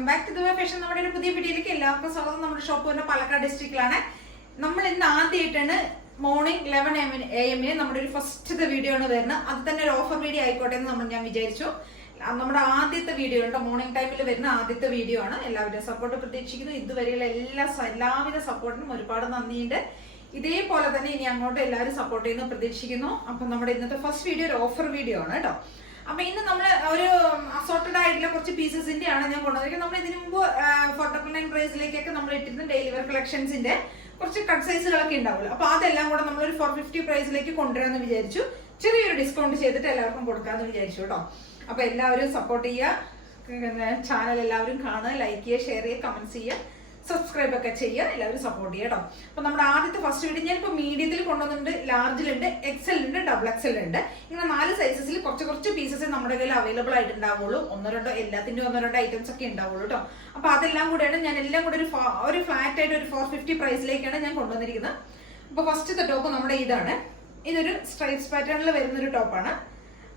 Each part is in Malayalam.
Welcome back to Dubai fashion. നമ്മുടെ ഒരു പുതിയ വീഡിയോയിലേക്ക് എല്ലാവർക്കും സ്വാഗതം. നമ്മുടെ ഷോപ്പ് വരുന്ന പാലക്കാട് ഡിസ്ട്രിക്റ്റിലാണ്. നമ്മൾ ഇന്ന് ആദ്യമായിട്ടാണ് മോർണിംഗ് 11 AM നമ്മുടെ ഒരു ഫസ്റ്റത്തെ വീഡിയോ ആണ് വരുന്നത്. അത് തന്നെ ഒരു ഓഫർ വീഡിയോ ആയിക്കോട്ടെ എന്ന് ഞാൻ വിചാരിച്ചു. നമ്മുടെ ആദ്യത്തെ വീഡിയോ ഉണ്ട്, മോർണിംഗ് ടൈമിൽ വരുന്ന ആദ്യത്തെ വീഡിയോ ആണ്. എല്ലാവരുടെയും സപ്പോർട്ട് പ്രതീക്ഷിക്കുന്നു. ഇതുവരെയുള്ള എല്ലാവിധ സപ്പോർട്ടിനും ഒരുപാട് നന്ദിയുണ്ട്. ഇതേപോലെ തന്നെ ഇനി അങ്ങോട്ട് എല്ലാവരും സപ്പോർട്ട് ചെയ്യുന്നു പ്രതീക്ഷിക്കുന്നു. അപ്പൊ നമ്മുടെ ഇന്നത്തെ ഫസ്റ്റ് വീഡിയോ ഒരു ഓഫർ വീഡിയോ ആണ് കേട്ടോ. അപ്പൊ ഇന്ന് നമ്മൾ ഒരു അസോർട്ടഡ് ആയിട്ടുള്ള കുറച്ച് പീസസിന്റെ ആണ് ഞാൻ കൊണ്ടുവന്നിരിക്കുന്നത്. നമ്മൾ ഇതിനു മുമ്പ് 499 പ്രൈസിലേക്കൊക്കെ നമ്മൾ ഇട്ടിരുന്ന ഡെയിലി വെയർ കളക്ഷൻസിന്റെ കുറച്ച് കട്ട് സൈസുകളൊക്കെ ഉണ്ടാവുമല്ലോ. അപ്പൊ അതെല്ലാം കൂടെ നമ്മളൊരു 450 പ്രൈസിലേക്ക് കൊണ്ടുവരാന്ന് വിചാരിച്ചു. ചെറിയൊരു ഡിസ്കൗണ്ട് ചെയ്തിട്ട് എല്ലാവർക്കും കൊടുക്കാന്ന് വിചാരിച്ചു കേട്ടോ. അപ്പൊ എല്ലാവരും സപ്പോർട്ട് ചെയ്യുക, ചാനൽ എല്ലാവരും കാണുക, ലൈക്ക് ചെയ്യുക, ഷെയർ ചെയ്യുക, കമന്റ്സ് ചെയ്യുക, സബ്സ്ക്രൈബ് ഒക്കെ ചെയ്യുക, എല്ലാവരും സപ്പോർട്ട് ചെയ്യുക കേട്ടോ. അപ്പൊ നമ്മുടെ ആദ്യത്തെ ഫസ്റ്റ് വീഡിയോ ഞാനിപ്പോ മീഡിയത്തിൽ കൊണ്ടുവന്നിട്ടുണ്ട്, ലാർജിലുണ്ട്, എക്സൽ ഉണ്ട്, ഡബിൾ എക്സൽ ഉണ്ട്. ഇങ്ങനെ 4 സൈസസിൽ കുറച്ച് പീസസ് നമ്മുടെ കയ്യിൽ അവൈലബിൾ ആയിട്ടുണ്ടാവുള്ളൂ. എല്ലാത്തിന്റെ ഒന്നോ രണ്ടോ ഐറ്റംസ് ഒക്കെ ഉണ്ടാവുള്ളൂ കേട്ടോ. അപ്പൊ അതെല്ലാം കൂടെയാണ് ഞാൻ എല്ലാം കൂടെ ഒരു ഫ്ലാറ്റ് ആയിട്ട് ഒരു 450 പ്രൈസിലേക്കാണ് ഞാൻ കൊണ്ടുവന്നിരിക്കുന്നത്. അപ്പൊ ഫസ്റ്റത്തെ ടോപ്പ് നമ്മുടെ ഇതാണ്. ഇതൊരു സ്ട്രൈപ്സ് പാറ്റേണിൽ വരുന്ന ഒരു ടോപ്പാണ്.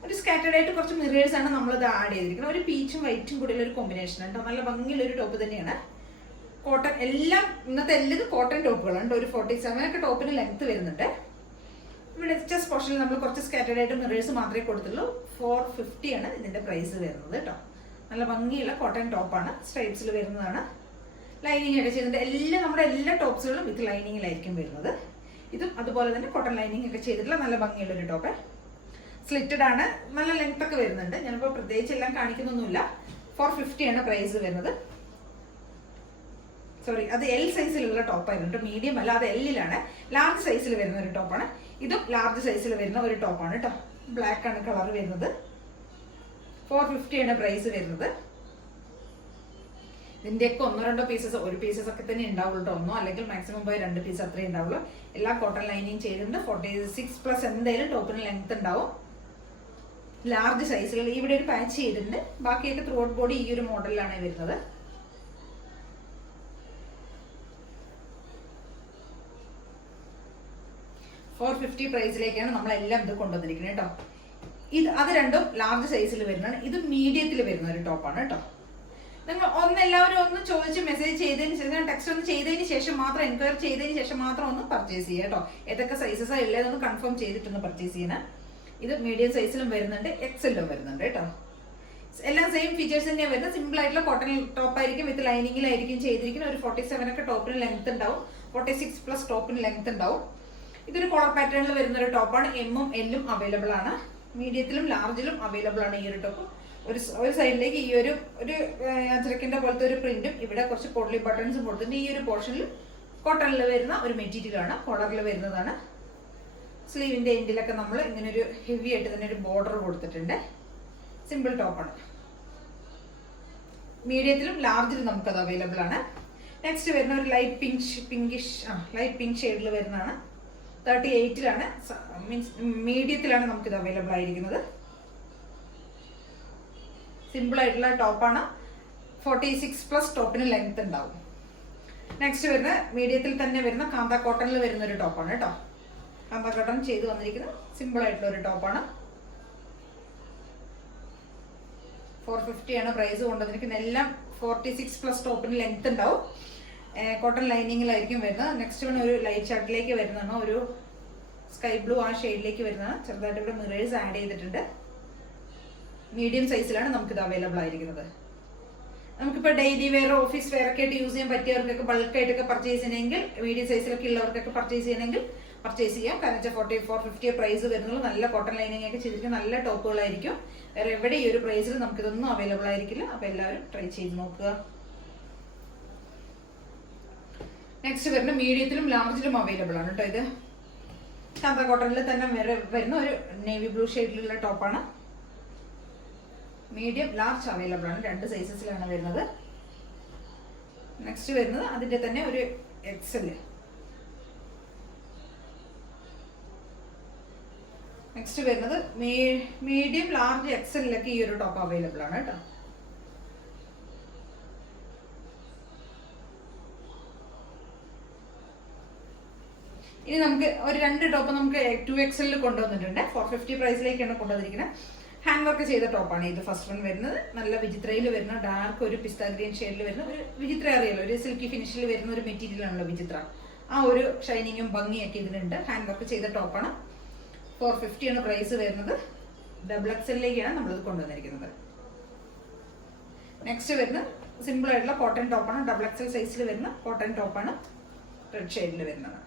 ഒരു സ്കാറ്റേഡ് ആയിട്ട് കുറച്ച് മിറേഴ്സ് ആണ് നമ്മളിത് ആഡ് ചെയ്തിരിക്കുന്നത്. ഒരു പീച്ചും വൈറ്റും കൂടി ഒരു കോമ്പിനേഷൻ ഉണ്ട്. നല്ല ഭംഗിയുള്ള ഒരു ടോപ്പ് തന്നെയാണ്. കോട്ടൺ എല്ലാം ഇന്നത്തെ എല്ലാം കോട്ടൺ ടോപ്പുകളുണ്ട്. ഒരു 47 ഒക്കെ ടോപ്പിന് ലെങ്ത് വരുന്നുണ്ട്. ഇവിടെ ചെസ്റ്റ് പോർഷനിൽ നമ്മൾ കുറച്ച് സ്കാറ്റേഡ് ആയിട്ട് മിറേഴ്സ് മാത്രമേ കൊടുത്തുള്ളൂ. 450 ആണ് ഇതിന്റെ പ്രൈസ് വരുന്നത് കേട്ടോ. നല്ല ഭംഗിയുള്ള കോട്ടൺ ടോപ്പാണ്, സ്ട്രൈപ്സിൽ വരുന്നതാണ്. ലൈനിങ് ഒക്കെ ചെയ്തിട്ട് എല്ലാം നമ്മുടെ എല്ലാ ടോപ്സുകളും വിത്ത് ലൈനിങ്ങിലായിരിക്കും വരുന്നത്. ഇതും അതുപോലെ തന്നെ കോട്ടൺ ലൈനിങ് ഒക്കെ ചെയ്തിട്ടുള്ള നല്ല ഭംഗിയുള്ള ഒരു ടോപ്പ്. സ്ലിറ്റഡ് ആണ്, നല്ല ലെങ്ത് ഒക്കെ വരുന്നുണ്ട്. ഞാനിപ്പോൾ പ്രത്യേകിച്ച് എല്ലാം കാണിക്കുന്നൊന്നുമില്ല. 450 ആണ് പ്രൈസ് വരുന്നത്. സോറി, അത് എൽ സൈസിലുള്ള ടോപ്പായിരുന്നു, മീഡിയം അല്ല, അത് എല്ലിലാണ്. ലാർജ് സൈസിൽ വരുന്ന ഒരു ടോപ്പാണ്. ഇതും ലാർജ് സൈസിൽ വരുന്ന ഒരു ടോപ്പാണ് കേട്ടോ. ബ്ലാക്ക് ആണ് കളർ വരുന്നത്. 450 ആണ് പ്രൈസ് വരുന്നത്. ഇതിന്റെയൊക്കെ ഒന്നോ രണ്ടോ പീസസ്, ഒരു പീസസ് ഒക്കെ തന്നെ ഉണ്ടാവുള്ളൂ കേട്ടോ. ഒന്നോ അല്ലെങ്കിൽ മാക്സിമം പോയി 2 പീസ് അത്രേ ഉണ്ടാവുള്ളൂ. എല്ലാം കോട്ടൺ ലൈനിങ് ചെയ്തിട്ടുണ്ട്. 46+ എന്തായാലും ടോപ്പിന് ലെങ്ത് ഉണ്ടാവും. ലാർജ് സൈസിൽ ഇവിടെ ഒരു പാച്ച് ചെയ്തിട്ടുണ്ട്. ബാക്കിയൊക്കെ ത്രൂ ഔട്ട് ബോഡി ഈ ഒരു മോഡലിലാണ് വരുന്നത്. $450 പ്രൈസിലേക്കാണ് നമ്മളെല്ലാം ഇത് കൊണ്ടുവന്നിരിക്കുന്നത് കേട്ടോ. അത് രണ്ടും ലാർജ് സൈസിൽ വരുന്നതാണ്. ഇത് മീഡിയത്തിൽ വരുന്ന ഒരു ടോപ്പാണ് കേട്ടോ. നിങ്ങൾ എല്ലാവരും ഒന്ന് ചോദിച്ച് മെസ്സേജ് ചെയ്തതിന് ശേഷം, ടെക്സ്റ്റ് ഒന്ന് ചെയ്തതിന് ശേഷം മാത്രം, എൻക്വയറി ചെയ്തതിന് ശേഷം മാത്രം ഒന്ന് പർച്ചേസ് ചെയ്യുക കേട്ടോ. ഏതൊക്കെ സൈസസ് ഉള്ളതെന്ന് കൺഫേം ചെയ്തിട്ടൊന്ന് പർച്ചേസ് ചെയ്യണം. ഇത് മീഡിയം സൈസിലും വരുന്നുണ്ട്, എക്സലിലും വരുന്നുണ്ട് കേട്ടോ. എല്ലാം സെയിം ഫീച്ചേഴ്സ് തന്നെയാണ് വരുന്നത്. സിമ്പിൾ ആയിട്ടുള്ള കോട്ടൺ ടോപ്പ് ആയിരിക്കും, വിത്ത് ലൈനിങ്ങിലായിരിക്കും ചെയ്തിരിക്കുന്നത്. ഒരു 47 ഒക്കെ ടോപ്പിന് ലെങ്ത് ഉണ്ടാവും. 46+ ടോപ്പിന് ലെങ്ത് ഉണ്ടാവും. ഇതൊരു കോളർ പാറ്റേണിൽ വരുന്ന ഒരു ടോപ്പാണ്. എമ്മും എല്ലും അവൈലബിൾ ആണ്. മീഡിയത്തിലും ലാർജിലും അവൈലബിൾ ആണ് ഈ ഒരു ടോപ്പ്. ഒരു സൈഡിലേക്ക് ഈ ഒരു അജ്രക്കിന്റെ പോലത്തെ ഒരു പ്രിന്റും ഇവിടെ കുറച്ച് പോട്ട്ലി ബട്ടൺസും കൊടുത്തിട്ടുണ്ട്. ഈ ഒരു പോർഷനിൽ കോട്ടണിൽ വരുന്ന ഒരു മെറ്റീരിയൽ ആണ്, കോളറിൽ വരുന്നതാണ്. സ്ലീവിന്റെ എൻഡിലൊക്കെ നമ്മൾ ഇങ്ങനെ ഒരു ഹെവി ആയിട്ട് തന്നെ ഒരു ബോർഡർ കൊടുത്തിട്ടുണ്ട്. സിമ്പിൾ ടോപ്പാണ്. മീഡിയത്തിലും ലാർജിലും നമുക്കത് അവൈലബിൾ ആണ്. നെക്സ്റ്റ് വരുന്ന ഒരു ലൈറ്റ് പിങ്ക് ഷെയ്ഡിൽ വരുന്നതാണ്. 38ലാണ്, മീൻസ് മീഡിയത്തിലാണ് നമുക്കിത് അവൈലബിൾ ആയിരിക്കുന്നത്. സിമ്പിൾ ആയിട്ടുള്ള ടോപ്പാണ്. 46+ ടോപ്പിന് ലെങ്ത് ഉണ്ടാവും. നെക്സ്റ്റ് വരുന്ന മീഡിയത്തിൽ തന്നെ വരുന്ന കാന്ത കോട്ടണിൽ വരുന്ന ഒരു ടോപ്പാണ് കേട്ടോ. കാന്ത കോട്ടൺ ചെയ്ത് വന്നിരിക്കുന്ന സിമ്പിൾ ആയിട്ടുള്ള ഒരു ടോപ്പാണ്. 450 ആണ് പ്രൈസ് കൊണ്ടുവന്നിരിക്കുന്നത്. എല്ലാം 46+ ടോപ്പിന് ലെങ്ത് ഉണ്ടാവും. കോട്ടൺ ലൈനിങ്ങിലായിരിക്കും വരുന്നത്. നെക്സ്റ്റ് വൺ ഒരു ലൈറ്റ് ഷർട്ടിലേക്ക് വരുന്നതാണ്, ഒരു സ്കൈ ബ്ലൂ ആ ഷെയ്ഡിലേക്ക് വരുന്നതാണ്. ചെറുതായിട്ട് ഇവിടെ മിറേഴ്സ് ആഡ് ചെയ്തിട്ടുണ്ട്. മീഡിയം സൈസിലാണ് നമുക്കിത് അവൈലബിൾ ആയിരിക്കുന്നത്. നമുക്കിപ്പോൾ ഡെയിലി വെയർ, ഓഫീസ് വെയർ ഒക്കെ ആയിട്ട് യൂസ് ചെയ്യാൻ പറ്റിയവർക്കൊക്കെ ബൾക്കായിട്ടൊക്കെ പർച്ചേസ് ചെയ്യണമെങ്കിൽ, മീഡിയം സൈസിലൊക്കെ ഉള്ളവർക്കൊക്കെ പർച്ചേസ് ചെയ്യണമെങ്കിൽ പർച്ചേസ് ചെയ്യാം. കാരണം വെച്ചാൽ 450 പ്രൈസ് വരുന്നുള്ളൂ. നല്ല കോട്ടൺ ലൈനിങ് ഒക്കെ ചെയ്തിരിക്കുന്ന നല്ല ടോപ്പുകളായിരിക്കും. വേറെ എവിടെ ഈ ഒരു പ്രൈസിൽ നമുക്കിതൊന്നും അവൈലബിൾ ആയിരിക്കില്ല. അപ്പോൾ എല്ലാവരും ട്രൈ ചെയ്ത് നോക്കുക. നെക്സ്റ്റ് വരുന്ന മീഡിയത്തിലും ലാർജിലും അവൈലബിൾ ആണ് കേട്ടോ. ഇത് കാന്ത കോട്ടണിൽ തന്നെ വരുന്ന ഒരു നേവി ബ്ലൂ ഷെയ്ഡിലുള്ള ടോപ്പാണ്. മീഡിയം ലാർജ് അവൈലബിൾ ആണ്. 2 സൈസസിലാണ് വരുന്നത്. നെക്സ്റ്റ് വരുന്നത് അതിന്റെ തന്നെ ഒരു എക്സൽ. നെക്സ്റ്റ് വരുന്നത് മീഡിയം ലാർജ് എക്സലിലൊക്കെ ഈ ഒരു ടോപ്പ് അവൈലബിൾ ആണ് കേട്ടോ. ഇനി നമുക്ക് ഒരു 2 ടോപ്പ് നമുക്ക് 2XL കൊണ്ടുവന്നിട്ടുണ്ട്. 450 പ്രൈസിലേക്കാണ് കൊണ്ടുവന്നിരിക്കുന്നത്. ഹാൻഡ് വർക്ക് ചെയ്ത ടോപ്പാണ് ഇത് ഫസ്റ്റ് വൺ വരുന്നത്. നല്ല വിചിത്രയിൽ വരുന്ന ഡാർക്ക് ഒരു പിസ്ത ഗ്രീൻ ഷെയ്ഡിൽ വരുന്ന ഒരു വിചിത്ര അറിയാലോ, ഒരു സിൽക്കി ഫിനിഷിൽ വരുന്ന ഒരു മെറ്റീരിയൽ ആണല്ലോ വിചിത്ര. ആ ഒരു ഷൈനിങ്ങും ഭംഗിയൊക്കെ ഇതിനുണ്ട്. ഹാൻഡ് വർക്ക് ചെയ്ത ടോപ്പാണ്. 450 ആണ് പ്രൈസ് വരുന്നത്. ഡബിൾ എക്സലിലേക്കാണ് നമ്മളിത് കൊണ്ടുവന്നിരിക്കുന്നത്. നെക്സ്റ്റ് വരുന്ന സിമ്പിൾ ആയിട്ടുള്ള കോട്ടൺ ടോപ്പാണ്. ഡബിൾ എക്സൽ സൈസിൽ വരുന്ന കോട്ടൺ ടോപ്പാണ്. റെഡ് ഷെയ്ഡിൽ വരുന്നത്.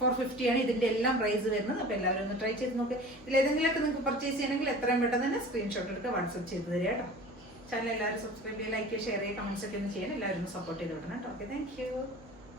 450 ആണ് ഇതിന്റെ എല്ലാം പ്രൈസ് വരുന്നത്. അപ്പൊ എല്ലാവരും ഒന്ന് ട്രൈ ചെയ്ത് നോക്കുക. ഇതിലേതെങ്കിലുമൊക്കെ നിങ്ങൾക്ക് പർച്ചേസ് ചെയ്യണമെങ്കിൽ എത്രയും പെട്ടെന്ന് തന്നെ സ്ക്രീൻഷോട്ട് എടുക്കുക, വാട്സ്ആപ്പ് ചെയ്ത് തരിക കേട്ടോ. ചാനൽ എല്ലാവരും സബ്സ്ക്രൈബ് ചെയ്യുക, ലൈക്ക് ചെയ്യുക, ഷെയർ ചെയ്യുക, കമന്റ്സ് ഒക്കെ ഒന്ന് ചെയ്യാൻ എല്ലാവരും സപ്പോർട്ട് ചെയ്ത് വിടണം കേട്ടോ. Okay, thank you.